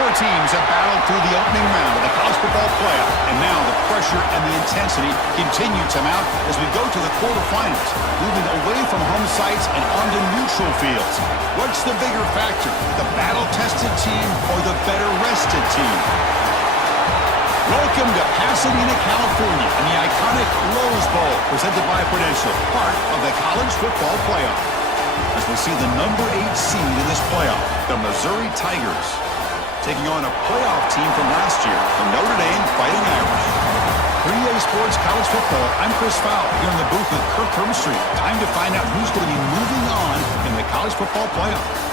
Four teams have battled through the opening round of the college football playoff, and now the pressure and the intensity continue to mount as we go to the quarterfinals, moving away from home sites and onto neutral fields. What's the bigger factor, the battle-tested team or the better-rested team? Welcome to Pasadena, California, in the iconic Rose Bowl, presented by Prudential, part of the college football playoff. As we see the number 8 seed in this playoff, the Missouri Tigers, taking on a playoff team from last year, the Notre Dame Fighting Irish. 3A Sports College Football, I'm Chris Fowler, here in the booth with Kirk Hermstreet. Time to find out who's going to be moving on in the college football playoff.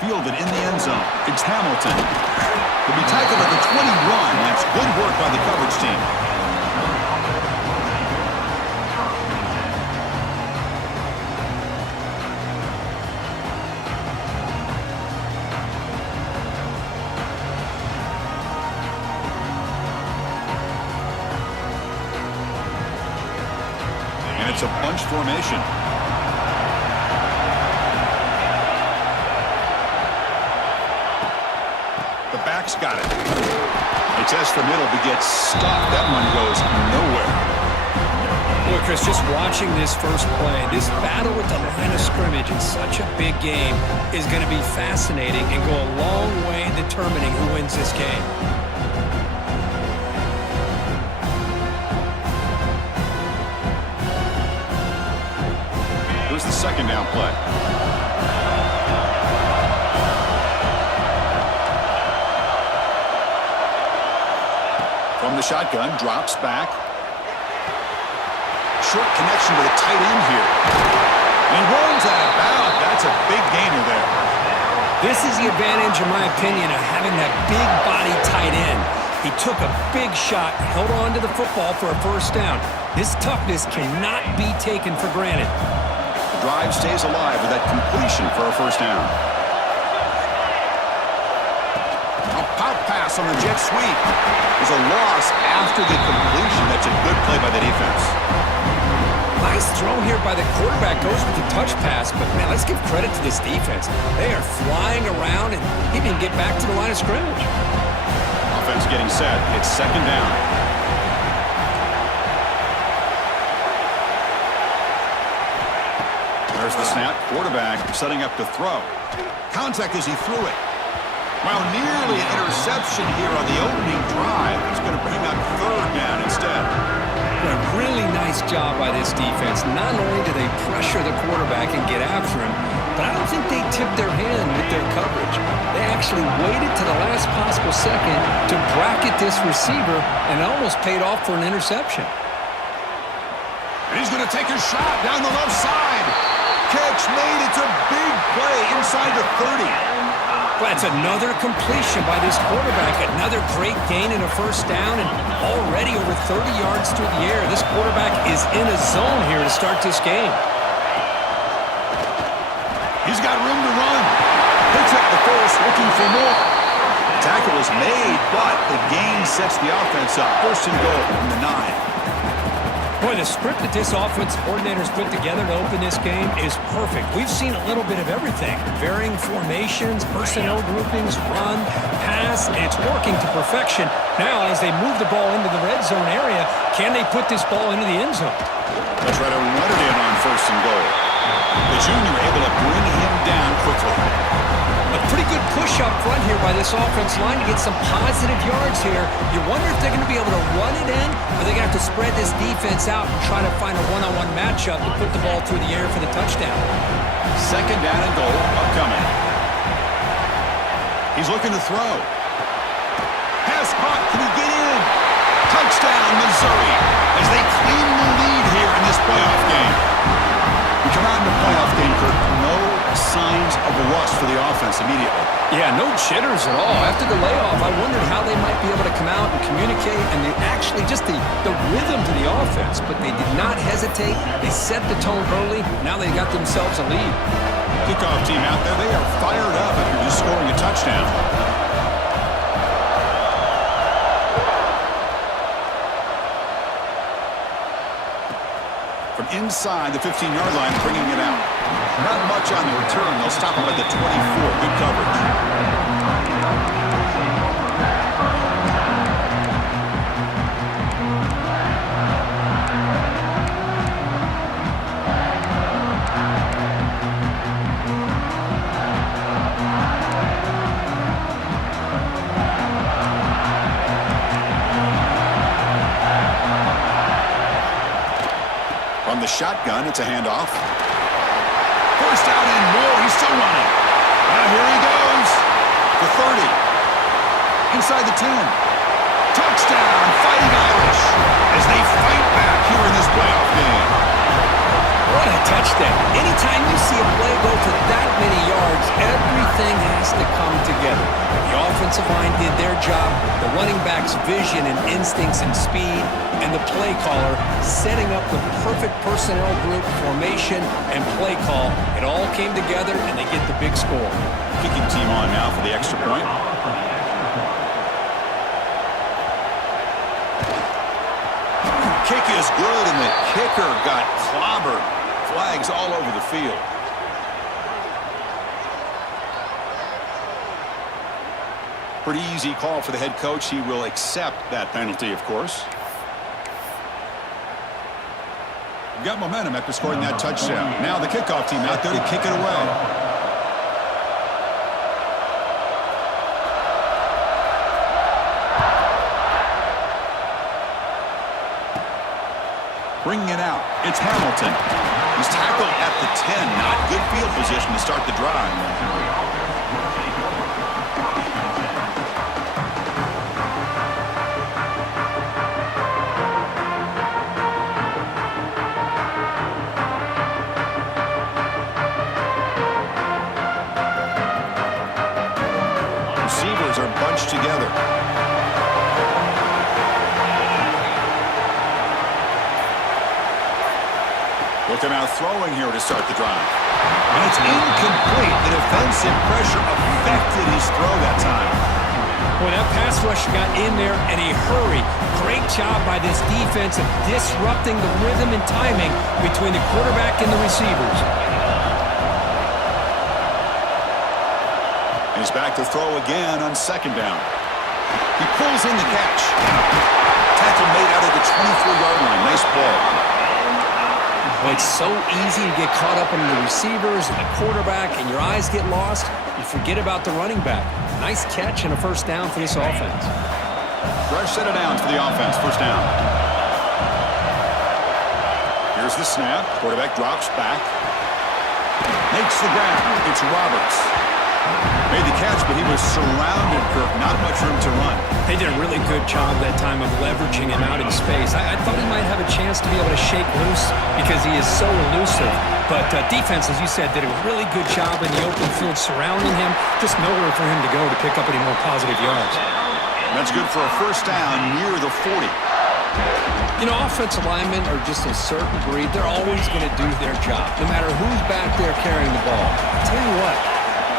Fielded in the end zone. It's Hamilton. He'll be tackled at the 21. That's good work by the coverage team. And it's a bunch formation. Back's got it. They test the middle but gets stopped. That one goes nowhere. Boy, Chris, just watching this first play, this battle with the line of scrimmage in such a big game is going to be fascinating and go a long way in determining who wins this game. Here's the second down play. From the shotgun, drops back. Short connection to the tight end here. And he rolls out of bounds. That's a big gainer there. This is the advantage, in my opinion, of having that big body tight end. He took a big shot, held on to the football for a first down. This toughness cannot be taken for granted. The drive stays alive with that completion for a first down. Pop pass on the jet sweep. There's a loss after the completion. That's a good play by the defense. Nice throw here by the quarterback. Goes with the touch pass. But, man, let's give credit to this defense. They are flying around, and he didn't get back to the line of scrimmage. Offense getting set. It's second down. There's the snap. Quarterback setting up to throw. Contact as he threw it. Well, nearly an interception here on the opening drive. It's going to bring up third down instead. A really nice job by this defense. Not only do they pressure the quarterback and get after him, but I don't think they tipped their hand with their coverage. They actually waited to the last possible second to bracket this receiver, and it almost paid off for an interception. And he's going to take a shot down the left side. Catch made. It's a big play inside the 30. That's another completion by this quarterback. Another great gain in a first down, and already over 30 yards through the air. This quarterback is in a zone here to start this game. He's got room to run. Picks up the force, looking for more. Tackle is made, but the gain sets the offense up. First and goal from the 9. Boy, the script that this offense coordinator's put together to open this game is perfect. We've seen a little bit of everything. Varying formations, personnel groupings, run, pass, and it's working to perfection. Now, as they move the ball into the red zone area, can they put this ball into the end zone? They'll try to run it in on first and goal. The junior able to bring him down quickly. A pretty good push up front here by this offense line to get some positive yards here. You wonder if they're going to be able to run it in, or they're going to have to spread this defense out and try to find a one-on-one matchup to put the ball through the air for the touchdown. Second down and goal upcoming. He's looking to throw. Pass caught. Can he get in? Touchdown, Missouri, as they claim the lead here in this this playoff game. We come out in the playoff game, Kirk. No signs of rust for the offense immediately. Yeah, no jitters at all. After the layoff, I wondered how they might be able to come out and communicate and actually just the rhythm to the offense. But they did not hesitate. They set the tone early. Now they got themselves a lead. Kickoff team out there, they are fired up after just scoring a touchdown. From inside the 15-yard line, bringing it out. Not much on the return. They'll stop him at the 24. Good coverage. From the shotgun, it's a handoff. First down and more. He's still running. Here he goes. The 30. Inside the 10. Touchdown, Fighting Irish. As they fight back here in this playoff game. What a touchdown. Anytime you see a play go for that many yards, everything has to come together. The offensive line did their job, the running back's vision and instincts and speed, and the play caller setting up the perfect personnel group, formation, and play call. It all came together, and they get the big score. Kicking team on now for the extra point. Kick is good, and the kicker got clobbered. Flags all over the field. Pretty easy call for the head coach. He will accept that penalty, of course. Got momentum after scoring that touchdown. Now the kickoff team out there to kick it away. Bringing it out, it's Hamilton. He's tackled at the 10. Not good field position to start the drive. Receivers are bunched together. Looking out throwing here to start the drive. And it's incomplete. The defensive pressure affected his throw that time. Well, that pass rush got in there in a hurry. Great job by this defense of disrupting the rhythm and timing between the quarterback and the receivers. He's back to throw again on second down. He pulls in the catch. Tackle made out of the 24-yard line. Nice play. Well, it's so easy to get caught up in the receivers and the quarterback, and your eyes get lost. You forget about the running back. Nice catch and a first down for this offense. Fresh set of downs for the offense. First down. Here's the snap. Quarterback drops back. Makes the grab. It's Roberts. Made the catch, but he was surrounded, Kirk. Not much room to run. They did a really good job that time of leveraging him out in space. I thought he might have a chance to be able to shake loose because he is so elusive. But defense, as you said, did a really good job in the open field surrounding him. Just nowhere for him to go to pick up any more positive yards. That's good for a first down near the 40. You know, offensive linemen are just a certain breed. They're always going to do their job, no matter who's back there carrying the ball. I'll tell you what.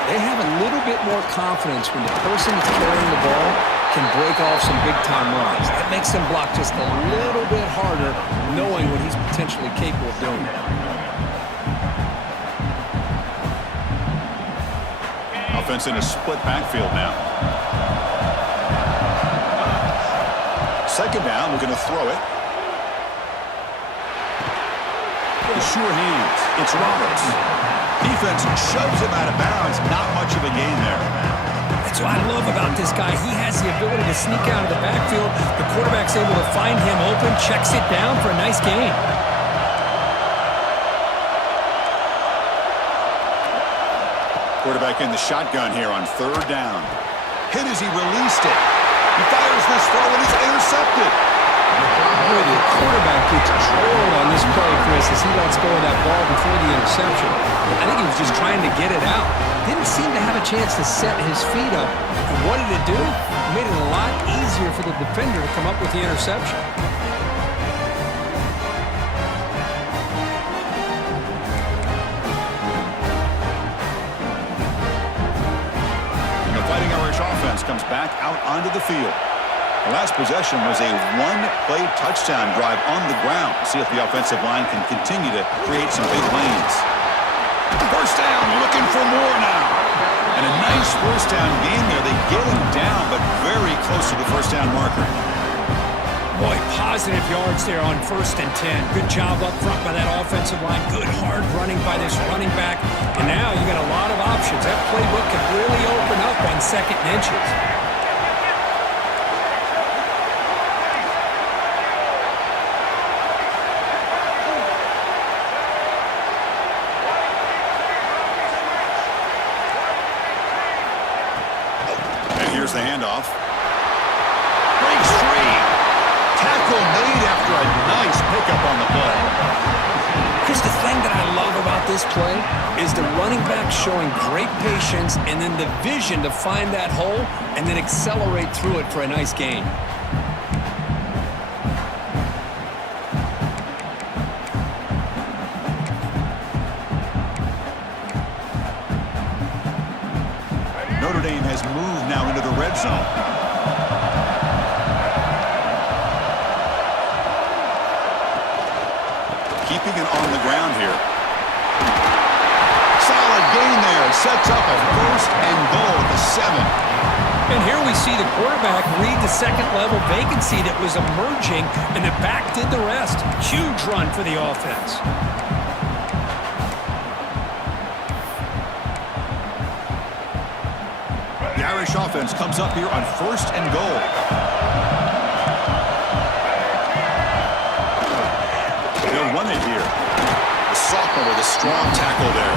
They have a little bit more confidence when the person that's carrying the ball can break off some big-time runs. That makes them block just a little bit harder, knowing what he's potentially capable of doing. Offense in a split backfield now. Second down, we're going to throw it. The sure hands. It's Roberts. Defense shoves him out of bounds. Not much of a gain there. That's what I love about this guy. He has the ability to sneak out of the backfield. The quarterback's able to find him open, checks it down for a nice gain. Quarterback in the shotgun here on third down. Hit as he released it. He fires this throw and it's intercepted. Boy, the quarterback gets drilled on this play, Chris, as he lets go of that ball before the interception. I think he was just trying to get it out. Didn't seem to have a chance to set his feet up. And what did it do? It made it a lot easier for the defender to come up with the interception. And the Fighting Irish offense comes back out onto the field. The last possession was a one-play touchdown drive on the ground. See if the offensive line can continue to create some big lanes. First down, looking for more now. And a nice first down game there. They get him down, but very close to the first down marker. Boy, positive yards there on 1st and 10. Good job up front by that offensive line. Good hard running by this running back. And now you got a lot of options. That playbook can really open up on 2nd and inches. Here's the handoff. Breaks free. Tackle made after a nice pickup on the play. Chris, the thing that I love about this play is the running back showing great patience and then the vision to find that hole and then accelerate through it for a nice gain. Notre Dame has moved now into the red zone. Keeping it on the ground here. Solid gain there. Sets up a 1st and goal at the 7. And here we see the quarterback read the second-level vacancy that was emerging, and the back did the rest. Huge run for the offense. The Irish offense comes up here on 1st and goal. They'll run it here. The sophomore with a strong tackle there.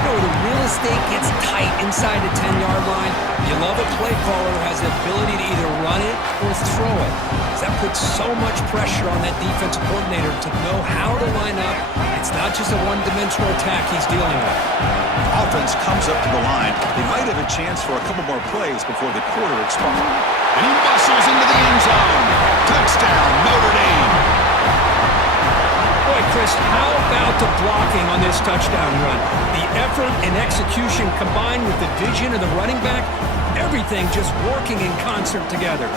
You know, the real estate gets tight inside the 10-yard line. You love a play caller who has the ability to either run it or throw it. That puts so much pressure on that defensive coordinator to know how to line up. It's not just a one-dimensional attack he's dealing with. Offense comes up to the line. They might have a chance for a couple more plays before the quarter expires. And he muscles into the end zone. Touchdown, Notre Dame. Boy, Chris, how about the blocking on this touchdown run? The effort and execution combined with the vision of the running back, everything just working in concert together.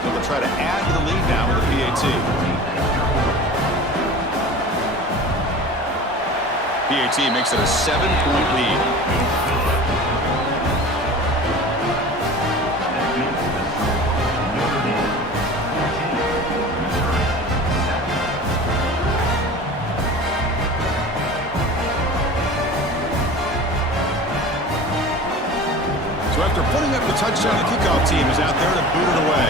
So they'll try to add to the lead now with the PAT. PAT makes it a 7-point lead. So after putting up the touchdown, the kickoff team is out there to boot it away.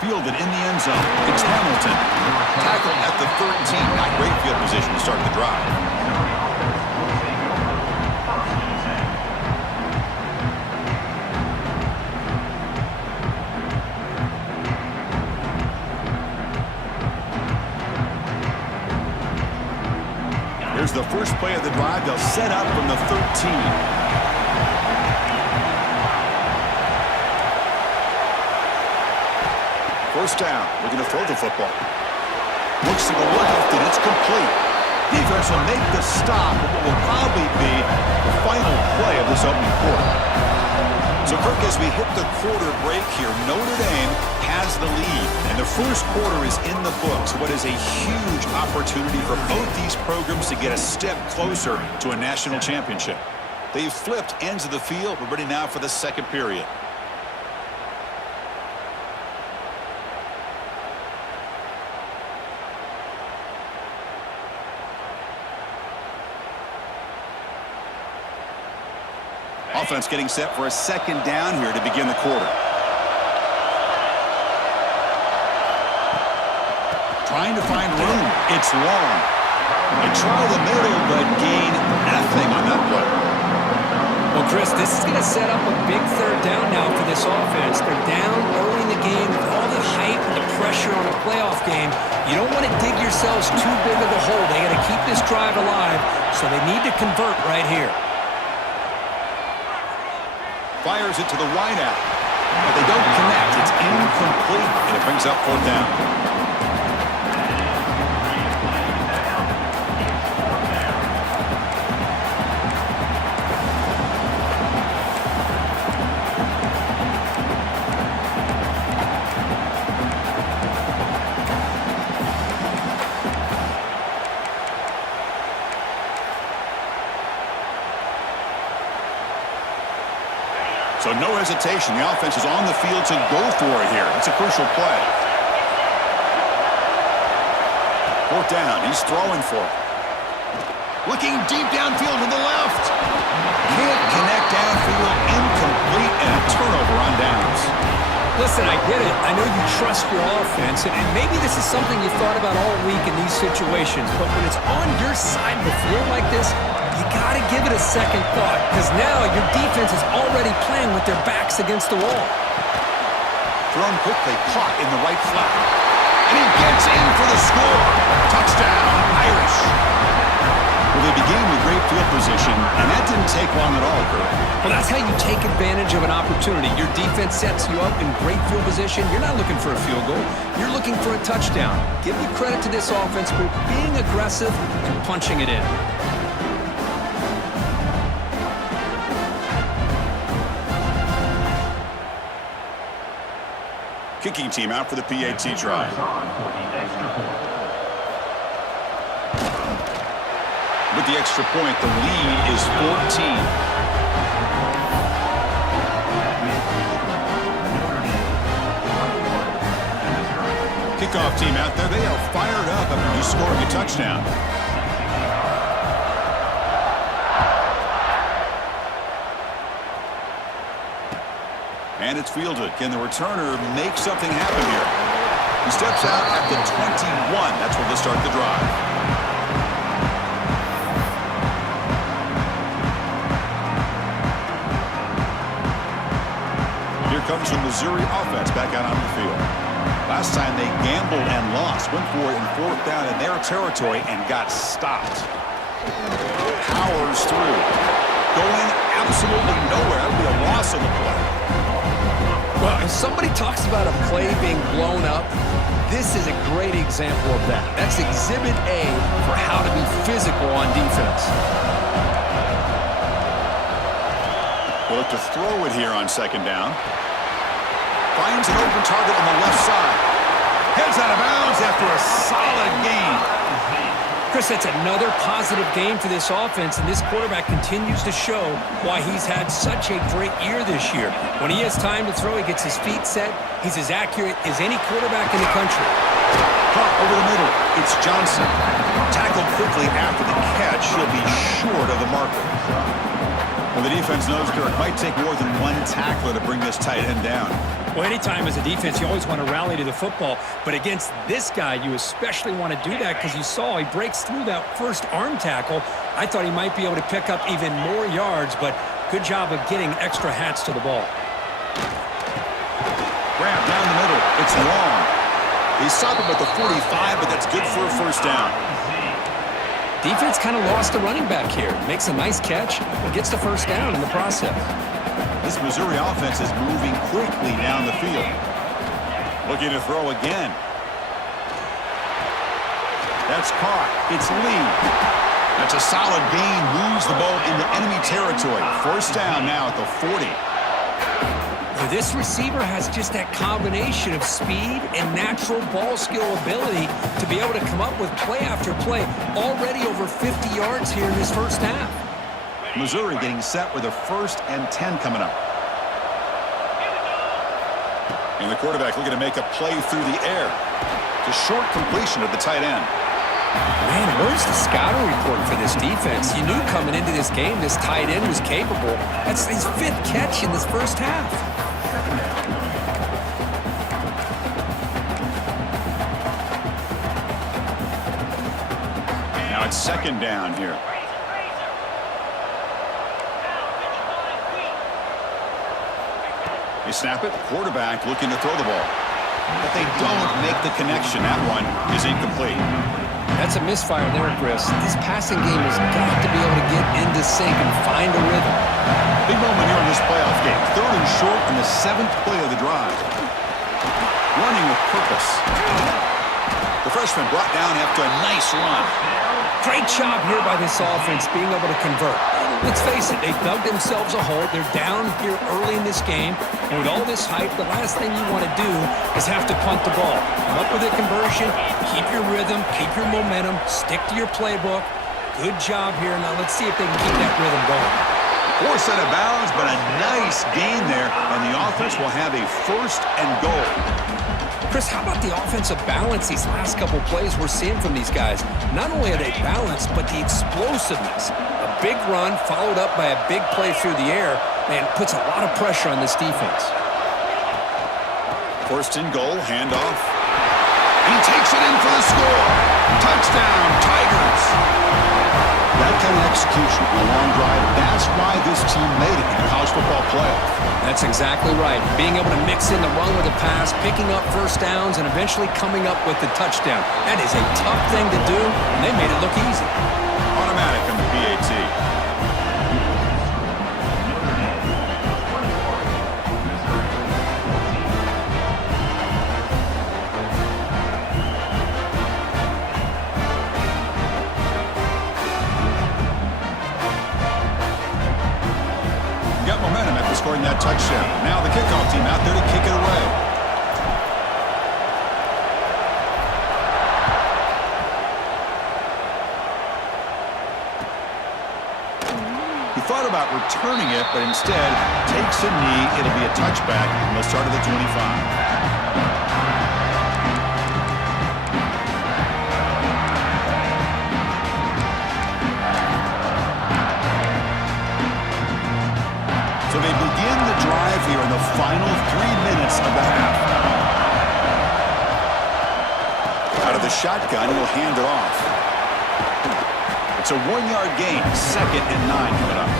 Fielded in the end zone. It's Hamilton. Tackled at the 13. Not great field position to start the drive. Here's the first play of the drive. They'll set up from the 13. First down, looking to throw the football. Looks to the left, and it's complete. Defense will make the stop of what will probably be the final play of this opening quarter. So, Kirk, as we hit the quarter break here, Notre Dame has the lead, and the first quarter is in the books. What is a huge opportunity for both these programs to get a step closer to a national championship. They've flipped ends of the field. We're ready now for the second period. Offense getting set for a second down here to begin the quarter. Trying to find room. It's long. They try the middle, but gain nothing on that play. Well, Chris, this is going to set up a big third down now for this offense. They're down early in the game with all the hype and the pressure on a playoff game. You don't want to dig yourselves too big of a hole. They got to keep this drive alive, so they need to convert right here. Fires it to the wideout, but they don't connect. It's incomplete, and it brings up fourth down. So no hesitation. The offense is on the field to go for it here. It's a crucial play. Fourth down. He's throwing for it. Looking deep downfield to the left. Can't connect downfield. Incomplete, and a turnover on downs. Listen, I get it. I know you trust your offense, and maybe this is something you thought about all week in these situations, but when it's on your side of the field like this, you got to give it a second thought, because now your defense is already playing with their backs against the wall. Thrown quickly, caught in the right flat. And he gets in for the score. Touchdown, Irish. Well, they began with great field position, and that didn't take long at all, Kurt. Well, that's how you take advantage of an opportunity. Your defense sets you up in great field position. You're not looking for a field goal. You're looking for a touchdown. Give the credit to this offense for being aggressive and punching it in. Kicking team out for the PAT try. With the extra point, the lead is 14. Kickoff team out there. They are fired up after just scoring a touchdown. And it's fielded. Can the returner make something happen here? He steps out at the 21. That's where they start the drive. Here comes the Missouri offense back out on the field. Last time they gambled and lost. Went for it in fourth down in their territory and got stopped. Powers through. Going absolutely nowhere. That would be a loss on the play. Well, if somebody talks about a play being blown up, this is a great example of that. That's Exhibit A for how to be physical on defense. They'll look to throw it here on second down. Finds an open target on the left side. Heads out of bounds after a solid gain. Chris, that's another positive game for this offense, and this quarterback continues to show why he's had such a great year this year. When he has time to throw, he gets his feet set. He's as accurate as any quarterback in the country. Caught over the middle. It's Johnson. Tackled quickly after the catch. He'll be short of the marker. Well, the defense knows, Kirk, it might take more than one tackler to bring this tight end down. Well, anytime as a defense, you always want to rally to the football. But against this guy, you especially want to do that because you saw he breaks through that first arm tackle. I thought he might be able to pick up even more yards, but good job of getting extra hats to the ball. Grab down the middle. It's long. He stopped him at the 45, but that's good for a first down. Defense kind of lost the running back here. Makes a nice catch and gets the first down in the process. This Missouri offense is moving quickly down the field. Looking to throw again. That's caught. It's Lee. That's a solid gain. Moves the ball into enemy territory. First down now at the 40. This receiver has just that combination of speed and natural ball skill ability to be able to come up with play after play. Already over 50 yards here in this first half. Missouri getting set with a 1st and 10 coming up. And the quarterback looking to make a play through the air. It's a short completion of the tight end. Man, where's the scouting report for this defense? You knew coming into this game this tight end was capable. That's his 5th catch in this first half. Now second down here. They snap it. Quarterback looking to throw the ball. But they don't make the connection. That one is incomplete. That's a misfire there, Chris. This passing game has got to be able to get into sync and find a rhythm. Big moment here in this playoff game. 3rd and short in the 7th play of the drive. Running with purpose. The freshman brought down after a nice run. Great job here by this offense being able to convert. Let's face it, they dug themselves a hole. They're down here early in this game. And with all this hype, the last thing you want to do is have to punt the ball. Come up with a conversion, keep your rhythm, keep your momentum, stick to your playbook. Good job here. Now let's see if they can keep that rhythm going. Poor set of balance, but a nice gain there. And the offense will have a 1st and goal. Chris, how about the offensive balance these last couple plays we're seeing from these guys? Not only are they balanced, but the explosiveness. A big run followed up by a big play through the air, and puts a lot of pressure on this defense. 1st and goal, handoff. He takes it in for the score. Touchdown, Tigers. That kind of execution on a long drive, that's why this team made it in the college football playoff. That's exactly right. Being able to mix in the run with a pass, picking up 1st downs, and eventually coming up with the touchdown. That is a tough thing to do, and they made it look easy. Automatic on the PAT. Got momentum after scoring that touchdown. Now the kickoff team out there to kick it away. He thought about returning it, but instead takes a knee. It'll be a touchback, and they'll start at the 25. So they begin the drive here in the final 3 minutes of the half. Out of the shotgun, he'll hand it off. It's a 1-yard gain, 2nd and 9 coming up.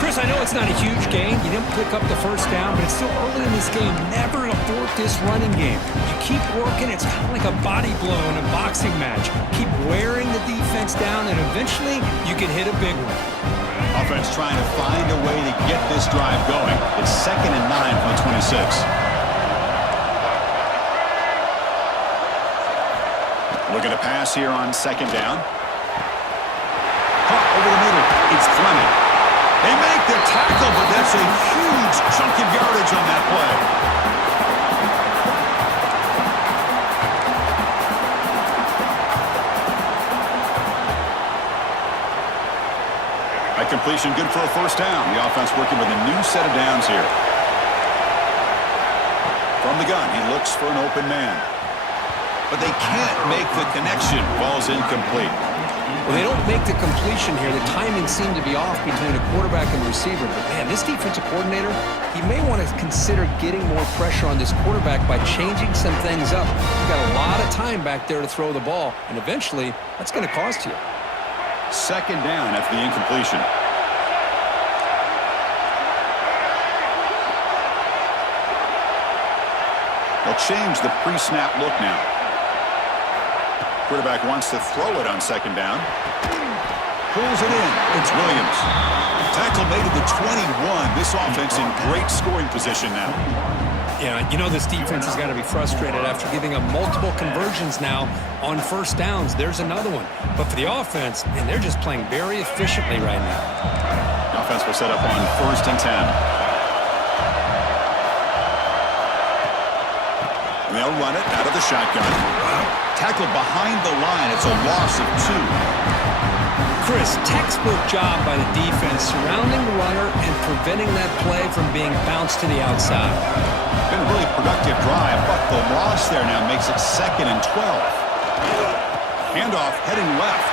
Chris, I know it's not a huge gain. You didn't pick up the 1st down, but it's still early in this game. Never abort this running game. You keep working. It's kind of like a body blow in a boxing match. Keep wearing the defense down, and eventually you can hit a big one. Offense trying to find a way to get this drive going. It's 2nd and 9 from the 26. Looking to pass here on 2nd down. Caught over the middle. It's Fleming. They make the tackle, but that's a huge chunk of yardage on that play. That completion good for a 1st down. The offense working with a new set of downs here. From the gun, he looks for an open man. But they can't make the connection. Ball's incomplete. Well, they don't make the completion here. The timing seemed to be off between a quarterback and receiver. But, man, this defensive coordinator, he may want to consider getting more pressure on this quarterback by changing some things up. You've got a lot of time back there to throw the ball, and eventually that's going to cost you. 2nd down after the incompletion. They'll change the pre-snap look now. Quarterback wants to throw it on 2nd down. Pulls it in. It's Williams. Tackle made at the 21. This offense in great scoring position now. Yeah, you know this defense has got to be frustrated after giving up multiple conversions now on 1st downs. There's another one. But for the offense, man, they're just playing very efficiently right now. The offense will set up on 1st and 10. And they'll run it out of the shotgun. Tackled behind the line. It's a loss of 2. Chris, textbook job by the defense surrounding the runner and preventing that play from being bounced to the outside. Been a really productive drive, but the loss there now makes it 2nd and 12. Handoff heading left.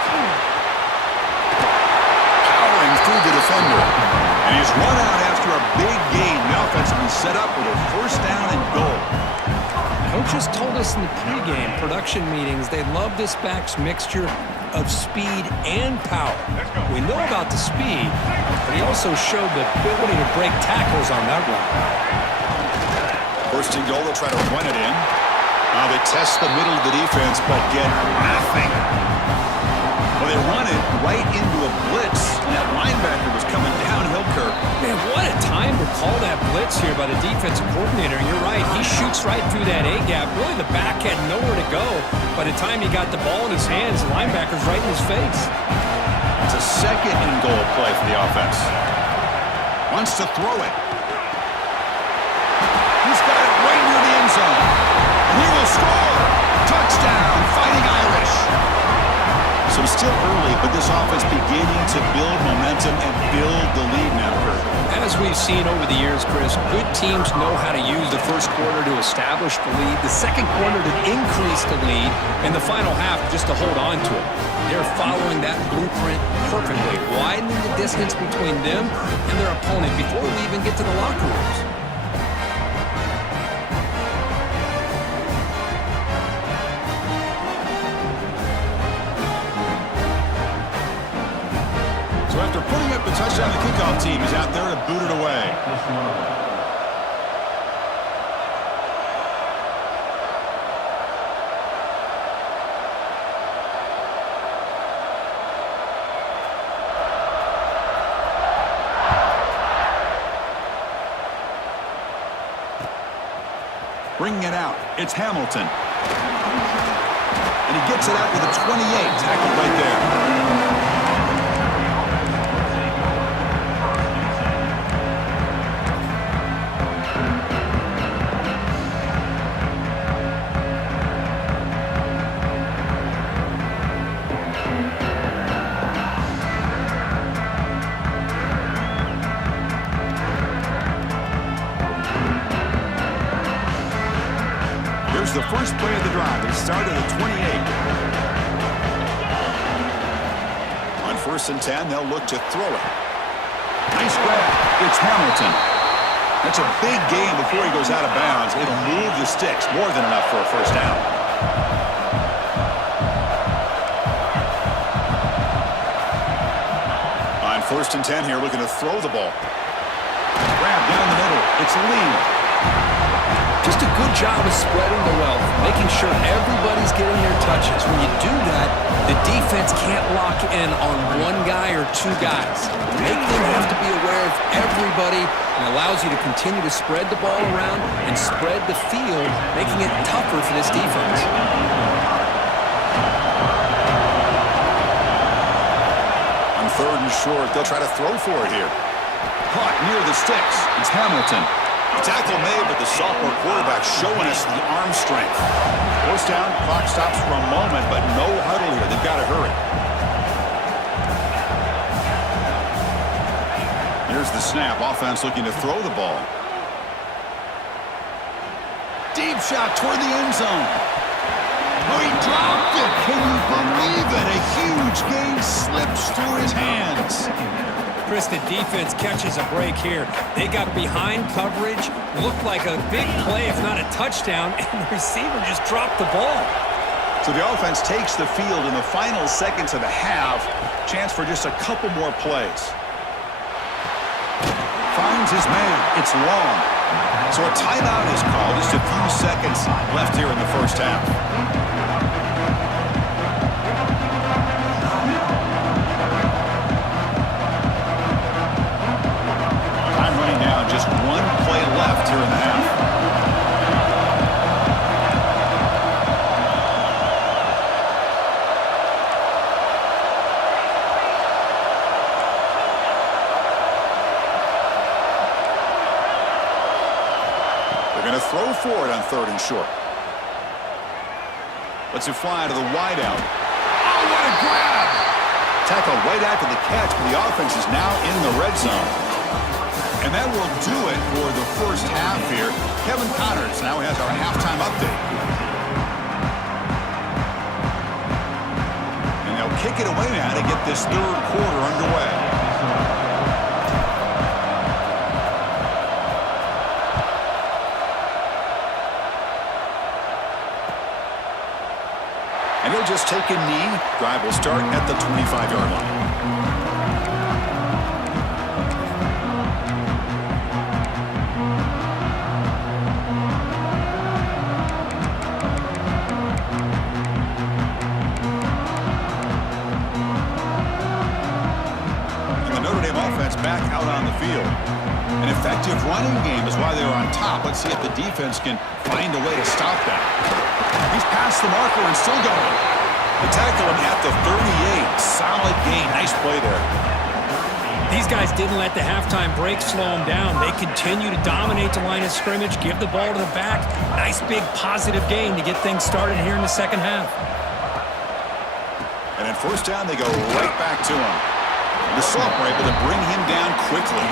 Powering through the defender. And he's run out after a big gain. The offense will be set up with a 1st down and goal. Coaches told us in the pregame production meetings they love this backs mixture. of speed and power. We know about the speed, but he also showed the ability to break tackles on that run. First and goal, they'll try to run it in. Now they test the middle of the defense, but get nothing. Well, they run it right into a blitz, and that linebacker was coming downhill, Kirk. Man, what a time to call that blitz here by the defensive coordinator. And you're right, he shoots right through that A-gap. Really, the back had nowhere to go. By the time he got the ball in his hands, the linebacker's right in his face. It's a second and goal play for the offense. Wants to throw it. He's got it right near the end zone. And he will score. Touchdown, Fighting Irish. So still early, but this offense beginning to build momentum and build the lead now, Kurt. As we've seen over the years, Chris, good teams know how to use the first quarter to establish the lead, the second quarter to increase the lead, and the final half just to hold on to it. They're following that blueprint perfectly, widening the distance between them and their opponent before we even get to the locker rooms. After putting up the touchdown, the kickoff team is out there to boot it away. Bringing it out, it's Hamilton. And he gets it out with a 28, tackled right there. The first play of the drive. They started at 28. On 1st and 10, they'll look to throw it. Nice grab. It's Hamilton. That's a big gain before he goes out of bounds. It'll move the sticks. More than enough for a first down. On 1st and 10 here, looking to throw the ball. Grab down the middle. It's Lee. Just a good job of spreading the wealth, making sure everybody's getting their touches. When you do that, the defense can't lock in on one guy or two guys. Make them have to be aware of everybody and allows you to continue to spread the ball around and spread the field, making it tougher for this defense. On 3rd and short, they'll try to throw for it here. Caught near the sticks. It's Hamilton. Tackle made, but the sophomore quarterback showing us the arm strength. Force down, clock stops for a moment, but no huddle here. They've got to hurry. Here's the snap. Offense looking to throw the ball. Deep shot toward the end zone. Oh, he dropped it. Can you believe it? A huge gain slips through his hands. Chris, the defense catches a break here. They got behind coverage, looked like a big play, if not a touchdown, and the receiver just dropped the ball. So the offense takes the field in the final seconds of the half. Chance for just a couple more plays. Finds his man. It's long. So a timeout is called. Just a few seconds left here in the first half. Just one play left here in the half. They're going to throw for it on 3rd and short. Lets it fly to the wideout. Oh, what a grab! Tackle right after the catch, but the offense is now in the red zone. And that will do it for the first half here. Kevin Connors now has our halftime update. And they'll kick it away now to get this 3rd quarter underway. And he'll just take a knee. Drive will start at the 25-yard line. Back out on the field. An effective running game is why they were on top. Let's see if the defense can find a way to stop that. He's past the marker and still going. They tackle him at the 38. Solid gain. Nice play there. These guys didn't let the halftime break slow them down. They continue to dominate the line of scrimmage, give the ball to the back. Nice big positive gain to get things started here in the second half. And at first down, they go right back to him. The sophomore able to bring him down quickly.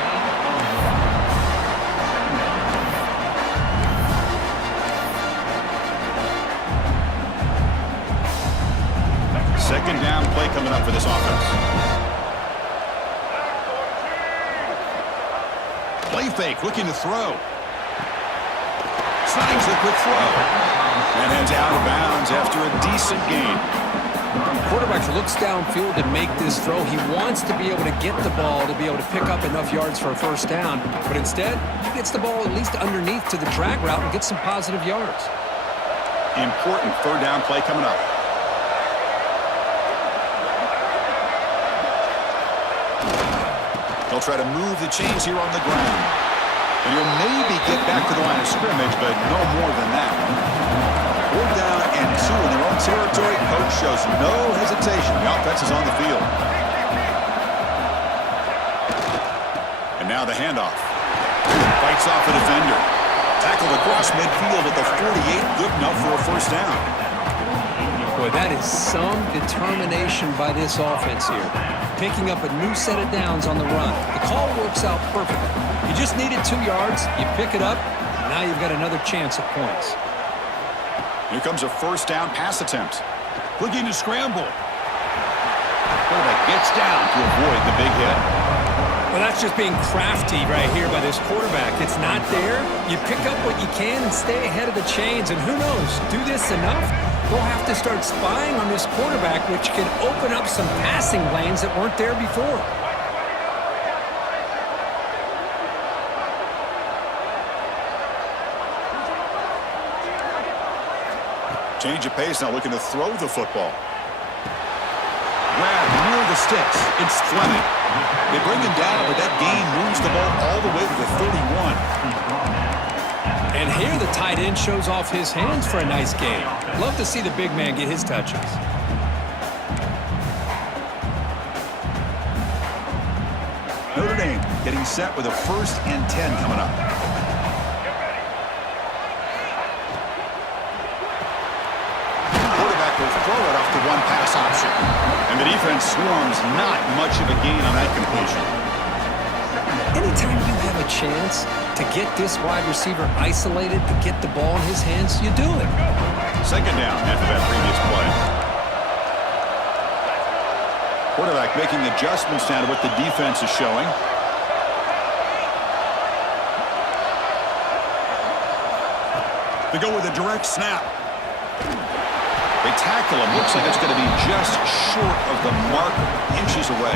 Second down play coming up for this offense. Play fake, looking to throw. Slides the quick throw. And heads out of bounds after a decent gain. Quarterback looks downfield to make this throw. He wants to be able to get the ball to be able to pick up enough yards for a first down. But instead, he gets the ball at least underneath to the drag route and gets some positive yards. Important third down play coming up. They'll try to move the chains here on the ground. And he'll maybe get back to the line of scrimmage, but no more than that. 4th down and 2 in their own territory. Coach shows no hesitation. The offense is on the field. And now the handoff. Fights off a defender. Tackled across midfield at the 48. Good enough for a first down. Boy, that is some determination by this offense here. Picking up a new set of downs on the run. The call works out perfectly. You just needed 2 yards. You pick it up. Now you've got another chance at points. Here comes a first down pass attempt. Looking to scramble. Quarterback gets down to avoid the big hit. Well, that's just being crafty right here by this quarterback. It's not there. You pick up what you can and stay ahead of the chains. And who knows, do this enough, they'll have to start spying on this quarterback, which can open up some passing lanes that weren't there before. Change of pace now, looking to throw the football. Grab near the sticks. It's Fleming. They bring him down, but that gain moves the ball all the way to the 31. And here the tight end shows off his hands for a nice gain. Love to see the big man get his touches. Notre Dame getting set with a 1st and 10 coming up. Throw it off the one pass option. And the defense swarms, not much of a gain on that completion. Anytime you have a chance to get this wide receiver isolated, to get the ball in his hands, you do it. Second down after that previous play. Quarterback making adjustments now to what the defense is showing. They go with a direct snap. They tackle him. Looks like it's going to be just short of the marker, inches away.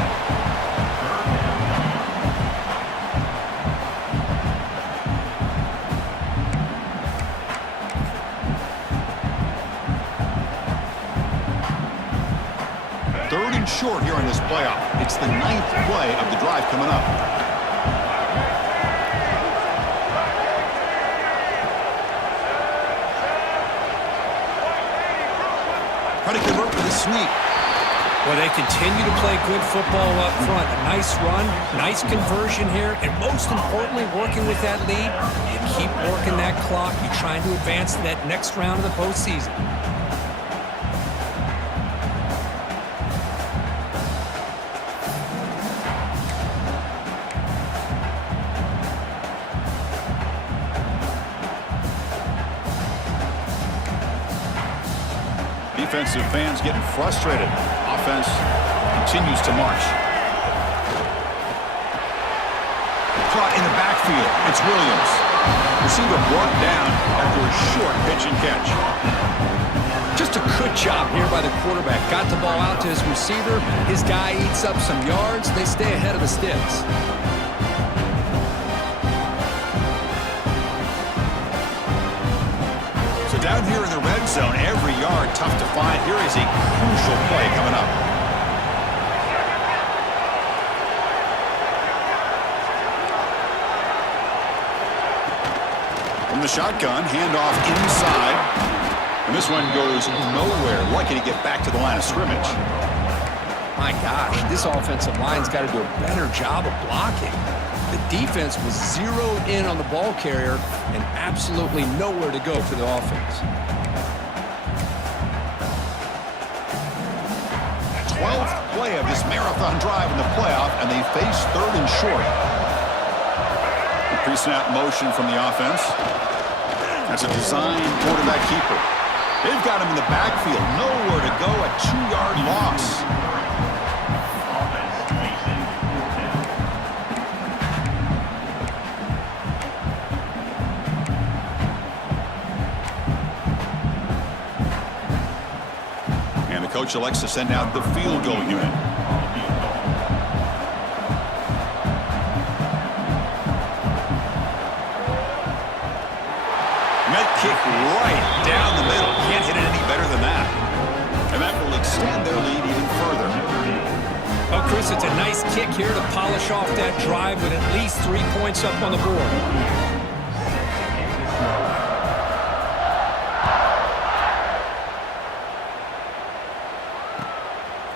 Third and short here in this playoff. It's the 9th play of the drive coming up. Try to convert with a sweep. Well, they continue to play good football up front. A nice run, nice conversion here, and most importantly, working with that lead, you keep working that clock. You're trying to advance to that next round of the postseason. Defensive fans getting frustrated. Offense continues to march. Caught in the backfield. It's Williams. Receiver brought down after a short pitch and catch. Just Just a good job here by the quarterback. Got the ball out to his receiver. His guy eats up some yards. They stay ahead of the sticks. So down here in the red zone, every yard tough to find. Here is a crucial play coming up. From the shotgun, handoff inside. And this one goes nowhere. Lucky to get back to the line of scrimmage. My gosh, this offensive line's got to do a better job of blocking. The defense was zeroed in on the ball carrier and absolutely nowhere to go for the offense. 12th play of this marathon drive in the playoff, and they face 3rd and short. Pre-snap motion from the offense. That's a design quarterback keeper. They've got him in the backfield. Nowhere to go, a 2-yard loss. And the coach elects to send out the field goal unit. Kick right down the middle. Can't hit it any better than that. And that will extend their lead even further. Oh, Chris, it's a nice kick here to polish off that drive with at least 3 points up on the board.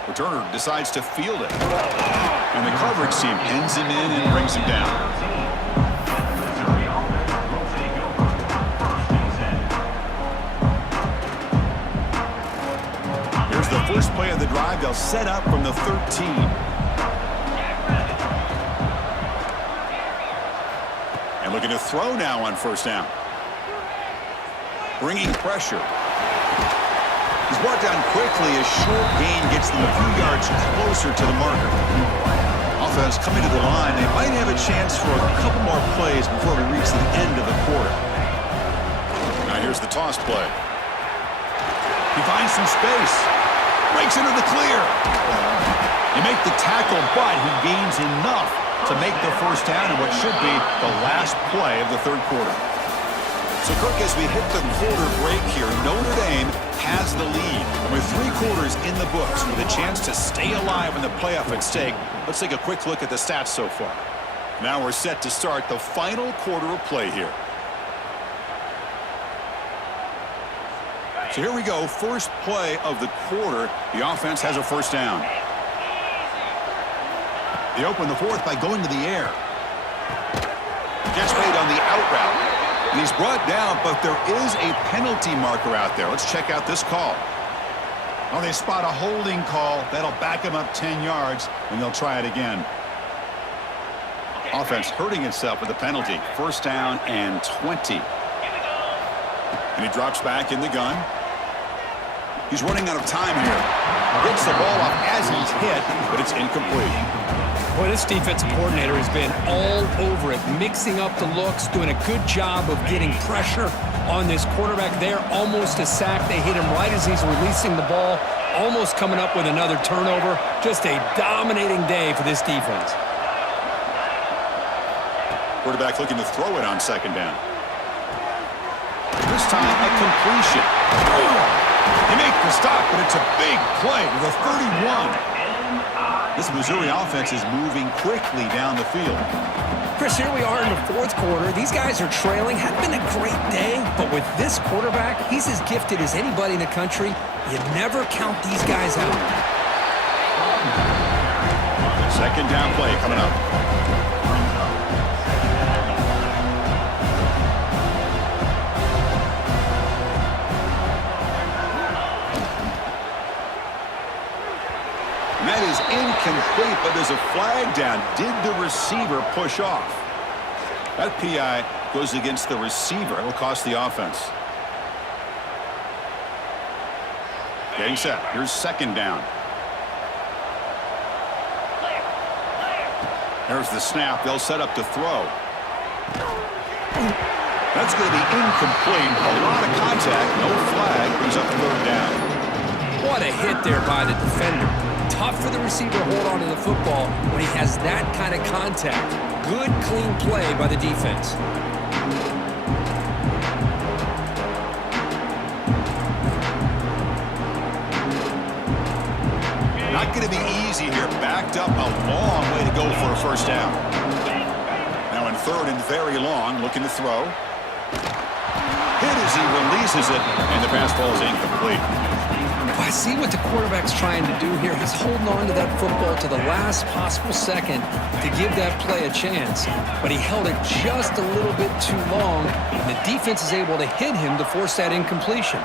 Returner decides to field it. And the coverage team pins him in and brings him down. First play of the drive, they'll set up from the 13. And looking to throw now on first down. Bringing pressure. He's brought down quickly. A short gain gets them a few yards closer to the marker. Offense coming to the line. They might have a chance for a couple more plays before we reach the end of the quarter. Now here's the toss play. He finds some space. Breaks into the clear. They make the tackle, but he gains enough to make the first down in what should be the last play of the 3rd quarter. So, Kirk, as we hit the quarter break here, Notre Dame has the lead. And with 3 quarters in the books, with a chance to stay alive in the playoff at stake, let's take a quick look at the stats so far. Now we're set to start the final quarter of play here. So here we go, first play of the quarter. The offense has a first down. They open the 4th by going to the air. Catch made on the out route. And he's brought down, but there is a penalty marker out there. Let's check out this call. Oh, they spot a holding call. That'll back him up 10 yards, and they'll try it again. Offense hurting itself with the penalty. First down and 20. And he drops back in the gun. He's running out of time here. Gets the ball off as he's hit, but it's incomplete. Boy, this defensive coordinator has been all over it, mixing up the looks, doing a good job of getting pressure on this quarterback there. Almost a sack. They hit him right as he's releasing the ball, almost coming up with another turnover. Just a dominating day for this defense. Quarterback looking to throw it on second down. This time, a completion. They make the stop, but it's a big play with a 31. This Missouri offense is moving quickly down the field. Chris, here we are in the 4th quarter. These guys are trailing. Had been a great day, but with this quarterback, he's as gifted as anybody in the country. You never count these guys out. Second down play coming up. And that is incomplete, but there's a flag down. Did the receiver push off? That PI goes against the receiver. It will cost the offense. Getting set. Here's second down. There's the snap. They'll set up to throw. That's going to be incomplete. A lot of contact. No flag. Brings up third down. What a hit there by the defender. Tough for the receiver to hold on to the football when he has that kind of contact. Good, clean play by the defense. Not going to be easy here. Backed up a long way to go for a first down. Now in third and very long, looking to throw. Hit as he releases it, and the pass ball is incomplete. I see what the quarterback's trying to do here. He's holding on to that football to the last possible second to give that play a chance. But he held it just a little bit too long, and the defense is able to hit him to force that incompletion.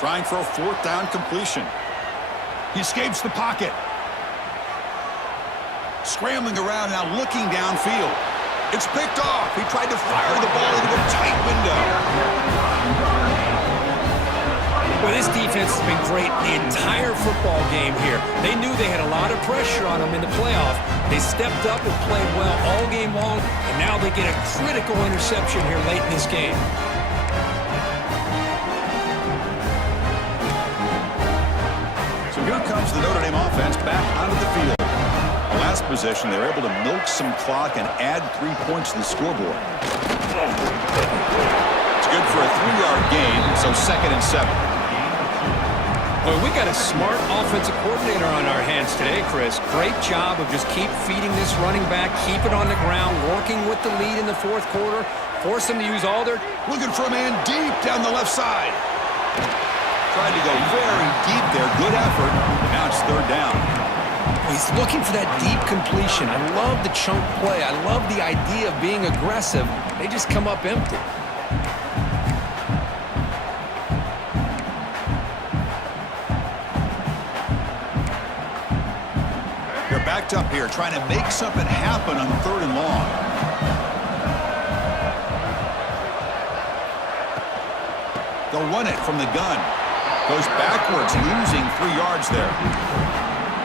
Trying for a fourth down completion. He escapes the pocket. Scrambling around now, looking downfield. It's picked off. He tried to fire the ball into a tight window. Well, this defense has been great the entire football game here. They knew they had a lot of pressure on them in the playoff. They stepped up and played well all game long, and now they get a critical interception here late in this game. So here comes the Notre Dame offense back onto the field. Last possession, they're able to milk some clock and add 3 points to the scoreboard. It's good for a 3-yard gain, so 2nd and 7. Well, we got a smart offensive coordinator on our hands today, Chris. Great job of just keep feeding this running back, keep it on the ground, working with the lead in the fourth quarter, force them to use all their... Looking for a man deep down the left side. Tried to go very deep there. Good effort. Now it's third down. He's looking for that deep completion. I love the chunk play. I love the idea of being aggressive. They just come up empty. They're backed up here, trying to make something happen on third and long. They'll run it from the gun. Goes backwards, losing 3 yards there.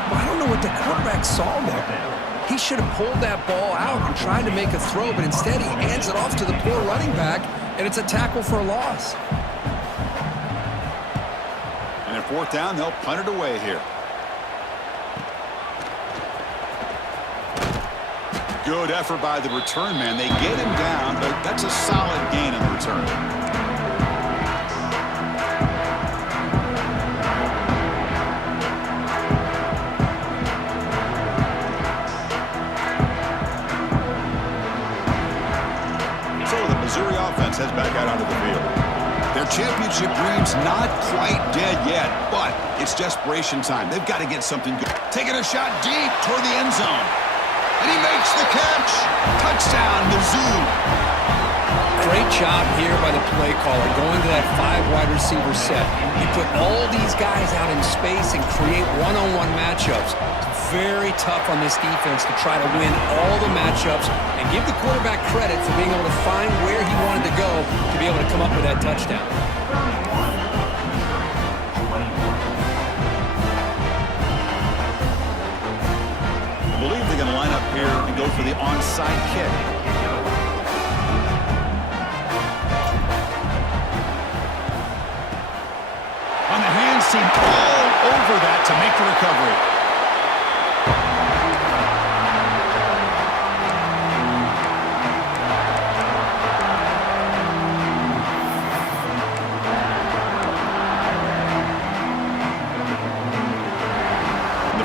I don't know what the quarterback saw there. He should have pulled that ball out and tried to make a throw, but instead he hands it off to the poor running back, and it's a tackle for a loss. And at fourth down, they'll punt it away here. Good effort by the return man. They get him down, but that's a solid gain in the return. Missouri offense heads back out onto the field. Their championship dream's not quite dead yet, but it's desperation time. They've got to get something good. Taking a shot deep toward the end zone. And he makes the catch. Touchdown, Mizzou. Great job here by the play caller, going to that 5 wide receiver set. He put all these guys out in space and create one-on-one matchups. It's very tough on this defense to try to win all the matchups and give the quarterback credit for being able to find where he wanted to go to be able to come up with that touchdown. I believe they're going to line up here and go for the onside kick. On the hands team, all over that to make the recovery.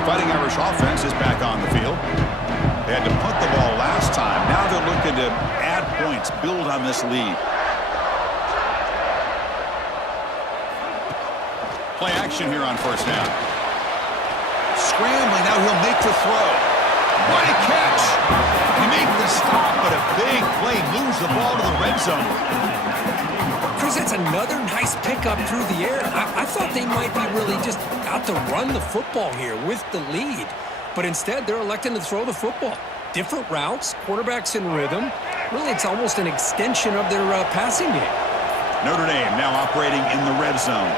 Fighting Irish offense is back on the field. They had to punt the ball last time. Now they're looking to add points, build on this lead. Play action here on first down. Scrambling, now he'll make the throw. What a catch! He made the stop, but a big play moves the ball to the red zone. Chris, that's another nice pickup through the air. I thought they might be really just out to run the football here with the lead. But instead, they're electing to throw the football. Different routes, quarterbacks in rhythm. Really, it's almost an extension of their passing game. Notre Dame now operating in the red zone.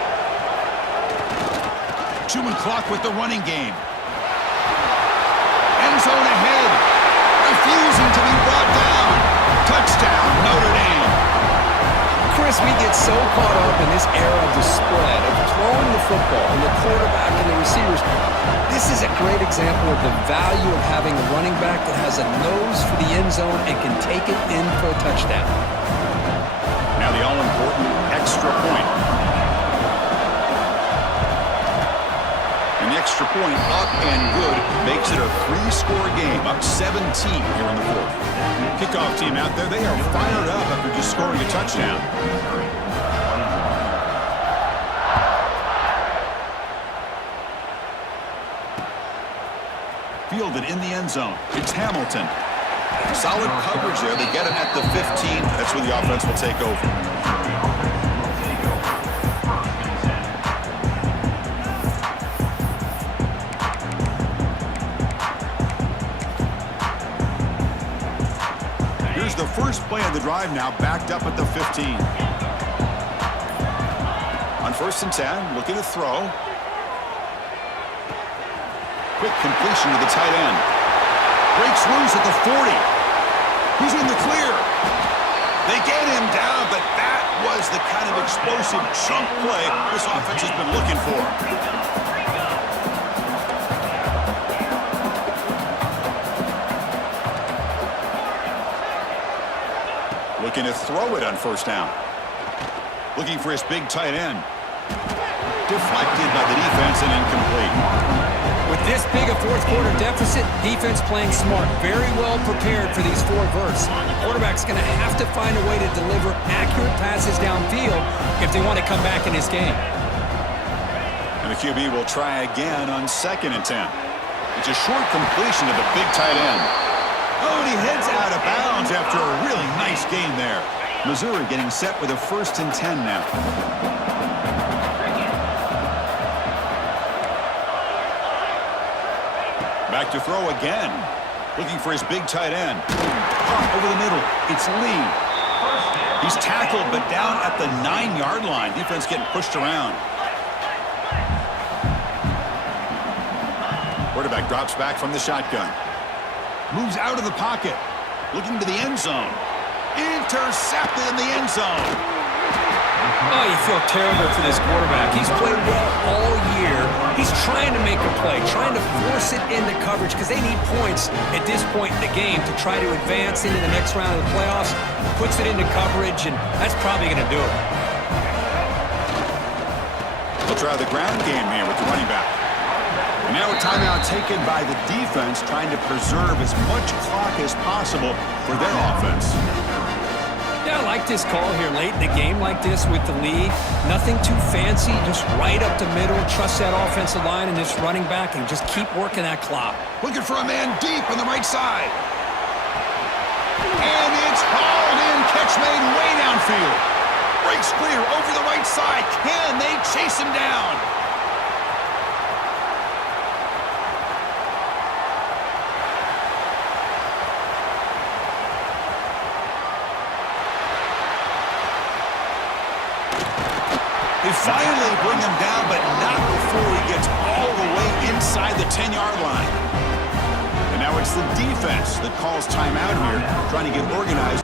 Chewing clock with the running game. End zone ahead. Refusing to be brought down. Touchdown, Notre Dame. guess we get so caught up in this era of the spread, of throwing the football and the quarterback and the receivers. This is a great example of the value of having a running back that has a nose for the end zone and can take it in for a touchdown. Now the all-important extra point. An extra point up and good makes it a 3-score game, up 17 here in the fourth. Kickoff team out there, they are fired up after just scoring a touchdown. Fielded in the end zone. It's Hamilton. Solid coverage there. They get him at the 15. That's where the offense will take over. Here's the first play of the drive now, backed up at the 15. On 1st and 10, looking to throw. Quick completion to the tight end. Breaks loose at the 40. He's in the clear. They get him down, but that was the kind of explosive chunk play this offense has been looking for. Looking to throw it on 1st down. Looking for his big tight end. Deflected by the defense and incomplete. With this big a fourth-quarter deficit, defense playing smart, very well prepared for these 4 verts. The quarterback's going to have to find a way to deliver accurate passes downfield if they want to come back in this game. And the QB will try again on 2nd and 10. It's a short completion to the big tight end. Oh, and he heads out of bounds after a really nice game there. Missouri getting set with a 1st and 10 now. Back to throw again. Looking for his big tight end. Over the middle. It's Lee. He's tackled, but down at the 9-yard line. Defense getting pushed around. Quarterback drops back from the shotgun. Moves out of the pocket. Looking to the end zone. Intercepted in the end zone. Oh, you feel terrible for this quarterback. He's played well all year. He's trying to make a play, trying to force it into coverage because they need points at this point in the game to try to advance into the next round of the playoffs. Puts it into coverage, and that's probably going to do it. They'll try the ground game here with the running back. And now a timeout taken by the defense, trying to preserve as much clock as possible for their offense. Yeah, I like this call here late in the game like this with the lead. Nothing too fancy, just right up the middle. Trust that offensive line and this running back and just keep working that clock. Looking for a man deep on the right side. And it's hauled in. Catch made way downfield. Breaks clear over the right side. Can they chase him down? They finally bring him down, but not before he gets all the way inside the 10-yard line. And now it's the defense that calls timeout here, trying to get organized